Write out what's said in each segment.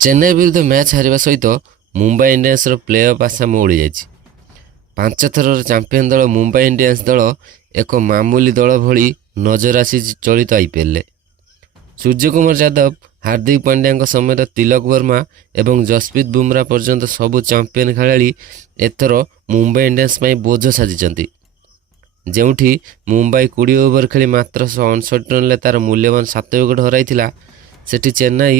ଚେନ୍ନାଇ ବିରୁଦ୍ଧ ମ୍ୟାଚ୍ ହାରିବା ସହିତ ମୁମ୍ବାଇ ଇଣ୍ଡିଆନ୍ସର ପ୍ଲେ ଅଫ୍ ଆଶା ମଉଳି ଯାଇଛି। 5 ଥରର ଚାମ୍ପିୟନ୍ ଦଳ ମୁମ୍ବାଇ ଇଣ୍ଡିଆନ୍ସ ଦଳ ଏକ ମାମୁଲି ଦଳ ଭଳି ନଜର ଆସିଛି ଚଳିତ IPLରେ। ସୂର୍ଯ୍ୟକୁମାର ଯାଦବ, ହାର୍ଦ୍ଦିକ ପାଣ୍ଡ୍ୟାଙ୍କ ସମେତ ତିଲକ ବର୍ମା ଏବଂ ଯଶପ୍ରୀତ ବୁମରା ପର୍ଯ୍ୟନ୍ତ ସବୁ ଚାମ୍ପିୟନ୍ ଖେଳାଳି ଏଥର ମୁମ୍ବାଇ ଇଣ୍ଡିଆନ୍ସ ପାଇଁ ବୋଝ ସାଜିଛନ୍ତି। ଯେଉଁଠି ମୁମ୍ବାଇ 20 ଓଭର ଖେଳି ମାତ୍ର 159 ରନ୍ରେ ତା'ର ମୂଲ୍ୟବାନ 7 ୱିକେଟ୍ ହରାଇଥିଲା, ସେଠି ଚେନ୍ନାଇ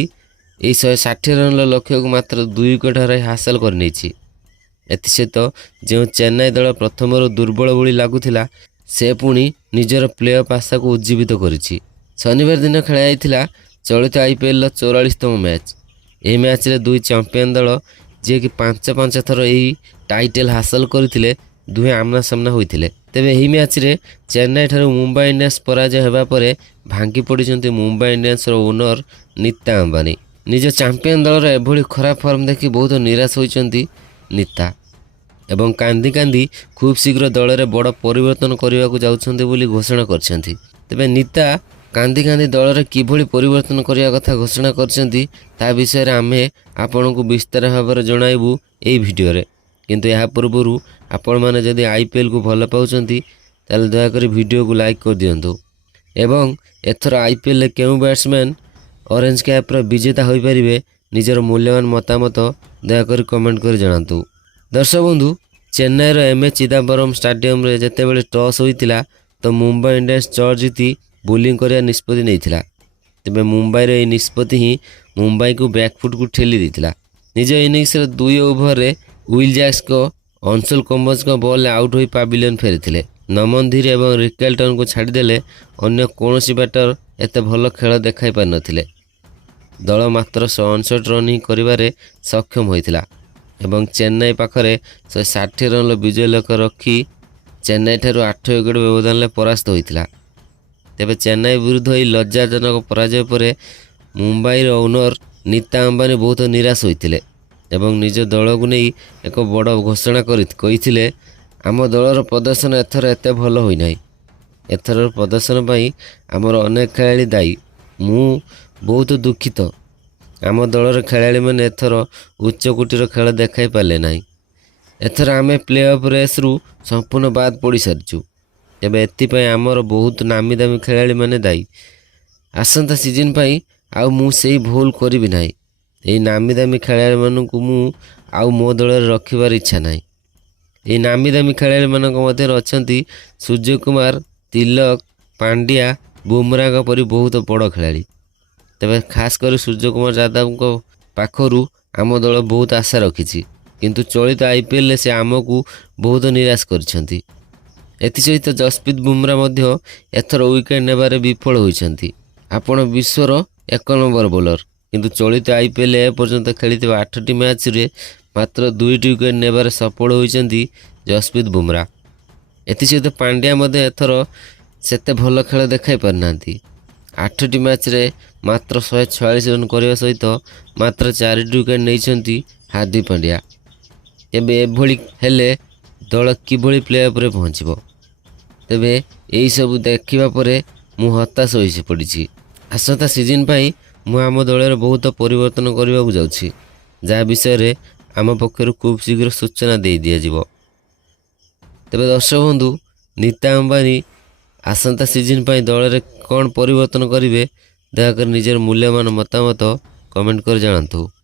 ଏହି 160 ରନ୍ର ଲକ୍ଷ୍ୟକୁ ମାତ୍ର 2 ୱିକେଟ୍ ହରାଇ ହାସଲ କରିନେଇଛି। ଏଥିସହିତ ଯେଉଁ ଚେନ୍ନାଇ ଦଳ ପ୍ରଥମରୁ ଦୁର୍ବଳ ଭଳି ଲାଗୁଥିଲା, ସେ ପୁଣି ନିଜର ପ୍ଲେ ଅଫ୍ ଆଶାକୁ ଉଜ୍ଜୀବିତ କରିଛି। ଶନିବାର ଦିନ ଖେଳାଯାଇଥିଲା ଚଳିତ IPLର 44ତମ ମ୍ୟାଚ୍। ଏହି ମ୍ୟାଚ୍ରେ ଦୁଇ ଚାମ୍ପିୟନ୍ ଦଳ, ଯିଏକି 5 ଥର ଏହି ଟାଇଟଲ୍ ହାସଲ କରିଥିଲେ, ଦୁହେଁ ଆମ୍ନାସାମ୍ନା ହୋଇଥିଲେ। ତେବେ ଏହି ମ୍ୟାଚ୍ରେ ଚେନ୍ନାଇ ଠାରୁ ମୁମ୍ବାଇ ଇଣ୍ଡିଆନ୍ସ ପରାଜୟ ହେବା ପରେ ଭାଙ୍ଗି ପଡ଼ିଛନ୍ତି ମୁମ୍ବାଇ ଇଣ୍ଡିଆନ୍ସର ଓନର ନୀତା ଅମ୍ବାନୀ। ନିଜ ଚାମ୍ପିୟନ୍ ଦଳର ଏଭଳି ଖରାପ ଫର୍ମ ଦେଖି ବହୁତ ନିରାଶ ହୋଇଛନ୍ତି ନୀତା ଏବଂ କାନ୍ଦି କାନ୍ଦି ଖୁବ୍ ଶୀଘ୍ର ଦଳରେ ବଡ଼ ପରିବର୍ତ୍ତନ କରିବାକୁ ଯାଉଛନ୍ତି ବୋଲି ଘୋଷଣା କରିଛନ୍ତି। ତେବେ ନୀତା କାନ୍ଦି କାନ୍ଦି ଦଳରେ କିଭଳି ପରିବର୍ତ୍ତନ କରିବା କଥା ଘୋଷଣା କରିଛନ୍ତି, ତା ବିଷୟରେ ଆମେ ଆପଣଙ୍କୁ ବିସ୍ତାର ଭାବରେ ଜଣାଇବୁ ଏହି ଭିଡ଼ିଓରେ। କିନ୍ତୁ ଏହା ପୂର୍ବରୁ ଆପଣମାନେ ଯଦି IPLକୁ ଭଲ ପାଉଛନ୍ତି, ତାହେଲେ ଦୟାକରି ଭିଡ଼ିଓକୁ ଲାଇକ୍ କରିଦିଅନ୍ତୁ ଏବଂ ଏଥର IPLରେ କେଉଁ ବ୍ୟାଟ୍ସମ୍ୟାନ୍ ଅରେଞ୍ଜ କ୍ୟାପ୍ର ବିଜେତା ହୋଇପାରିବେ, ନିଜର ମୂଲ୍ୟବାନ ମତାମତ ଦୟାକରି କମେଣ୍ଟ କରି ଜଣାନ୍ତୁ। ଦର୍ଶକ ବନ୍ଧୁ, ଚେନ୍ନାଇର MS ଚିଦାମ୍ବରମ୍ ଷ୍ଟାଡିୟମରେ ଯେତେବେଳେ ଟସ୍ ହୋଇଥିଲା, ତ ମୁମ୍ବାଇ ଇଣ୍ଡିଆନ୍ସ ଟସ୍ ଜିତି ବୋଲିଂ କରିବା ନିଷ୍ପତ୍ତି ନେଇଥିଲା। ତେବେ ମୁମ୍ବାଇର ଏହି ନିଷ୍ପତ୍ତି ହିଁ ମୁମ୍ବାଇକୁ ବ୍ୟାକ୍ଫୁଟକୁ ଠେଲି ଦେଇଥିଲା। ନିଜ ଇନିଂସର 2 ଓଭରରେ ୱିଲ୍ ଜ୍ୟାକ୍ସଙ୍କ ଅଂଶୁଲ କମ୍ବୋଜଙ୍କ ବଲ୍ରେ ଆଉଟ୍ ହୋଇ ପାଭିଲିୟନ୍ ଫେରିଥିଲେ। ନମନ ଧୀର ଏବଂ ରିକେଲଟନଙ୍କୁ ଛାଡ଼ିଦେଲେ ଅନ୍ୟ କୌଣସି ବ୍ୟାଟର ଏତେ ଭଲ ଖେଳ ଦେଖାଇ ପାରିନଥିଲେ। ଦଳ ମାତ୍ର 159 ରନ୍ ହିଁ କରିବାରେ ସକ୍ଷମ ହୋଇଥିଲା ଏବଂ ଚେନ୍ନାଇ ପାଖରେ 160 ରନ୍ର ବିଜୟ ଲକ୍ଷ୍ୟ ରଖି ଚେନ୍ନାଇ ଠାରୁ 8 ୱିକେଟ୍ ବ୍ୟବଧାନରେ ପରାସ୍ତ ହୋଇଥିଲା। ତେବେ ଚେନ୍ନାଇ ବିରୁଦ୍ଧ ଏହି ଲଜ୍ଜାଜନକ ପରାଜୟ ପରେ ମୁମ୍ବାଇର ଓନର ନୀତା ଅମ୍ବାନୀ ବହୁତ ନିରାଶ ହୋଇଥିଲେ ଏବଂ ନିଜ ଦଳକୁ ନେଇ ଏକ ବଡ଼ ଘୋଷଣା କହିଥିଲେ, ଆମ ଦଳର ପ୍ରଦର୍ଶନ ଏଥର ଏତେ ଭଲ ହୋଇନାହିଁ। ଏଥରର ପ୍ରଦର୍ଶନ ପାଇଁ ଆମର ଅନେକ ଖେଳାଳି ଦାୟୀ। ମୁଁ ବହୁତ ଦୁଃଖିତ। ଆମ ଦଳର ଖେଳାଳିମାନେ ଏଥର ଉଚ୍ଚକୋଟୀର ଖେଳ ଦେଖାଇ ପାରିଲେ ନାହିଁ। ଏଥର ଆମେ ପ୍ଲେ ଅଫ୍ ରେସ୍ରୁ ସମ୍ପୂର୍ଣ୍ଣ ବାଦ ପଡ଼ିସାରିଛୁ। ତେବେ ଏଥିପାଇଁ ଆମର ବହୁତ ନାମୀ ଦାମୀ ଖେଳାଳିମାନେ ଦାୟୀ। ଆସନ୍ତା ସିଜିନ୍ ପାଇଁ ଆଉ ମୁଁ ସେଇ ଭୁଲ କରିବି ନାହିଁ। ଏହି ନାମୀ ଦାମୀ ଖେଳାଳିମାନଙ୍କୁ ମୁଁ ଆଉ ମୋ ଦଳରେ ରଖିବାର ଇଚ୍ଛା ନାହିଁ। ଏହି ନାମୀ ଦାମୀ ଖେଳାଳିମାନଙ୍କ ମଧ୍ୟରେ ଅଛନ୍ତି ସୂର୍ଯ୍ୟକୁମାର, ତିଲକ, ପାଣ୍ଡ୍ୟା, ବୁମରାଙ୍କ ପରି ବହୁତ ବଡ଼ ଖେଳାଳି। ତେବେ ଖାସ୍ କରି ସୂର୍ଯ୍ୟକୁମାର ଯାଦବଙ୍କ ପାଖରୁ ଆମ ଦଳ ବହୁତ ଆଶା ରଖିଛି, କିନ୍ତୁ ଚଳିତ IPLରେ ସେ ଆମକୁ ବହୁତ ନିରାଶ କରିଛନ୍ତି। ଏଥିସହିତ ଯଶପ୍ରୀତ ବୁମରା ମଧ୍ୟ ଏଥର ୱିକେଟ୍ ନେବାରେ ବିଫଳ ହୋଇଛନ୍ତି। ଆପଣ ବିଶ୍ୱର 1 ନମ୍ବର ବୋଲର, କିନ୍ତୁ ଚଳିତ IPLରେ ଏପର୍ଯ୍ୟନ୍ତ ଖେଳିଥିବା 8ଟି ମ୍ୟାଚ୍ରେ ମାତ୍ର 2ଟି ୱିକେଟ୍ ନେବାରେ ସଫଳ ହୋଇଛନ୍ତି ଯଶପ୍ରୀତ ବୁମରା। ଏଥିସହିତ ପାଣ୍ଡ୍ୟା ମଧ୍ୟ ଏଥର ସେତେ ଭଲ ଖେଳ ଦେଖାଇ ପାରିନାହାନ୍ତି। 8ଟି ମ୍ୟାଚ୍ରେ ମାତ୍ର 146 ରନ୍ କରିବା ସହିତ ମାତ୍ର 4ଟି ୱିକେଟ୍ ନେଇଛନ୍ତି ହାର୍ଦ୍ଦିକ ପାଣ୍ଡ୍ୟା। ଏବେ ଏଭଳି ହେଲେ ଦଳ କିଭଳି ପ୍ଲେ ଅଫ୍ରେ ପହଞ୍ଚିବ? ତେବେ ଏହିସବୁ ଦେଖିବା ପରେ ମୁଁ ହତାଶ ହୋଇପଡ଼ିଛି। ଆସନ୍ତା ସିଜିନ୍ ପାଇଁ ମୁଁ ଆମ ଦଳରେ ବହୁତ ପରିବର୍ତ୍ତନ କରିବାକୁ ଯାଉଛି, ଯାହା ବିଷୟରେ ଆମ ପକ୍ଷରୁ ଖୁବ୍ ଶୀଘ୍ର ସୂଚନା ଦିଆଯିବ। ତେବେ ଦର୍ଶକ ବନ୍ଧୁ, ନୀତା ଅମ୍ବାନୀ ଆସନ୍ତା ସିଜିନ୍ ପାଇଁ ଦଳରେ କ'ଣ ପରିବର୍ତ୍ତନ କରିବେ, ଦୟାକରି ନିଜର ମୂଲ୍ୟବାନ ମତାମତ କମେଣ୍ଟ କରି ଜଣାନ୍ତୁ।